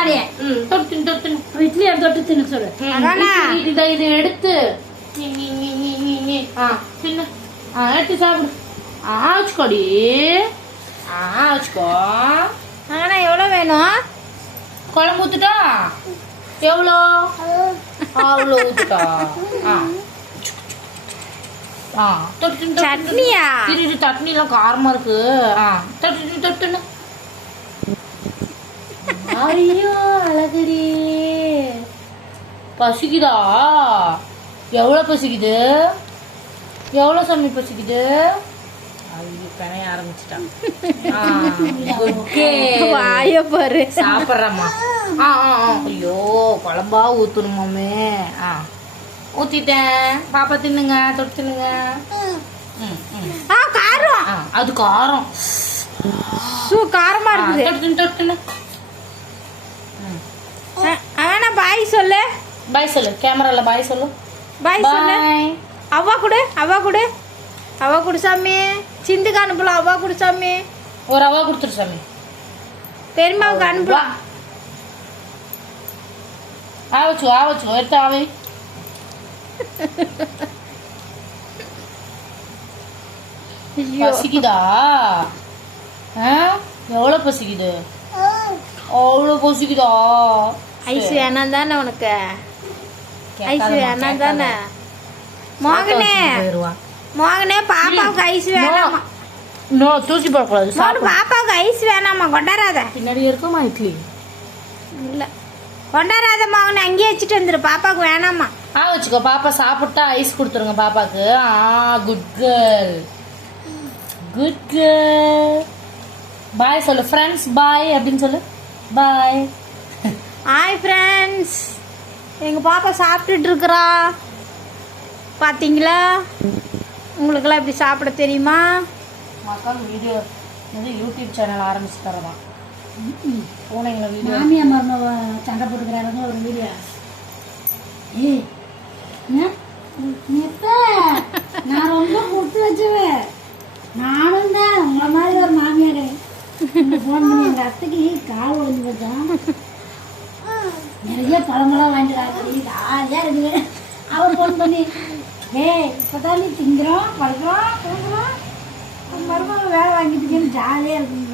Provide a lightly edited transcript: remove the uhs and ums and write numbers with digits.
வாடி. தொட்டு இட்லி தொட்டு தின்னு சொல்லு. இதை எடுத்து தின்னு. எடுத்து சாப்பிடு. ஆச்சுக்கோடி. ஆச்சுக்கோ. ஆனா எவ்வளவு வேணும்? குழம்பு ஊத்துட்டா? எவ்வளோ? அவ்வளோ ஊத்துட்டா? சட்னியா? சட்னி எல்லாம் காரமா இருக்கு. தொட்டுன்னு. ஐயோ அழகுடி. பசிக்குதா? எவ்வளவு பசிக்குது? எவ்வளவு சாமி பசிக்குது? ஐயோ பெணைய ஆரம்பிச்சுட்டான். வாய பாரு. சாப்பிட்றம்மா. ஐயோ குழம்பா ஊத்தணுமாமே. ஊத்திட்டேன். பாப்பா தின்னுங்க. தொட்டு தின்னுங்க. காரம். அது காரம். காரமா இருக்குது. தொட்டுன்னு. ஆனா பாய் சொல்லு. பாய் சொல்லு. கேமரால பாய் சொல்லு. பாய் சொல்லு. அவ்வா கொடு. அவ்வா கொடு. அவ்வா கொடு சாமி. சிந்துக்கு அனுப்பலாம். அவ்வா கொடு சாமி. ஒரு அவ்வா கொடுத்துரு சாமி. பெரியமாவுக்கு அனுப்பலாம். ஆவச்சு எடுத்து ஆவை. பசிக்குதா? எவ்வளவு பசிக்குது? அவ்வளவு பசிக்குதா? ஐஸ் வேணாம் தானே உனக்கு? ஐஸ் வேணாம் தானே? மோகனே மோகனே பாப்பாவுக்கு ஐஸ் வேணாமா? தூக்கி போடக்கூடாது. பாப்பாவுக்கு ஐஸ் வேணாமா? கொண்டாடாத. பின்னாடி இருக்குமா இட்லி? இல்ல கொண்டாடாத மோகனே. அங்கேயே வச்சுட்டு வந்துரு. பாப்பாவுக்கு வேணாமா? வச்சுக்கோ. பாப்பா சாப்பிட்டா ஐஸ் கொடுத்துருங்க பாப்பாக்கு. Good girl. Good girl. Bye சொல்லு. ஃப்ரெண்ட்ஸ் பாய் அப்படின்னு சொல்லு. பாய். Hi friends. எங்கள் பாப்பா சாப்பிட்டுட்டு இருக்கிறா. பார்த்தீங்களா? உங்களுக்கெல்லாம் இப்படி சாப்பிட தெரியுமா? மக்கள் வீடியோ வந்து யூடியூப் சேனல் ஆரம்பிச்சு தரதான். பூனைங்களை வீடியோ. மாமியா மருமக சண்டை போட்டுக்கிறாருங்க ஒரு வீடியோ. ஏய் நான் ரொம்ப கொடுத்து வச்சுவேன். நானும் தான் உங்களை மாதிரி ஒரு மாமியார். ஃபோன் பண்ணி எங்கள் அத்தைக்கு கால் உடஞ்சி வச்சான். நிறைய பழமெல்லாம் வாங்கிட்டு ஜாலியாக இருக்குது. அவள் ஃபோன் பண்ணி இப்போதான் நீ திங்கிறோம் படுக்கிறோம் தூங்குறோம் மருமக வேலை வாங்கிட்டு ஜாலியாக இருக்குங்க.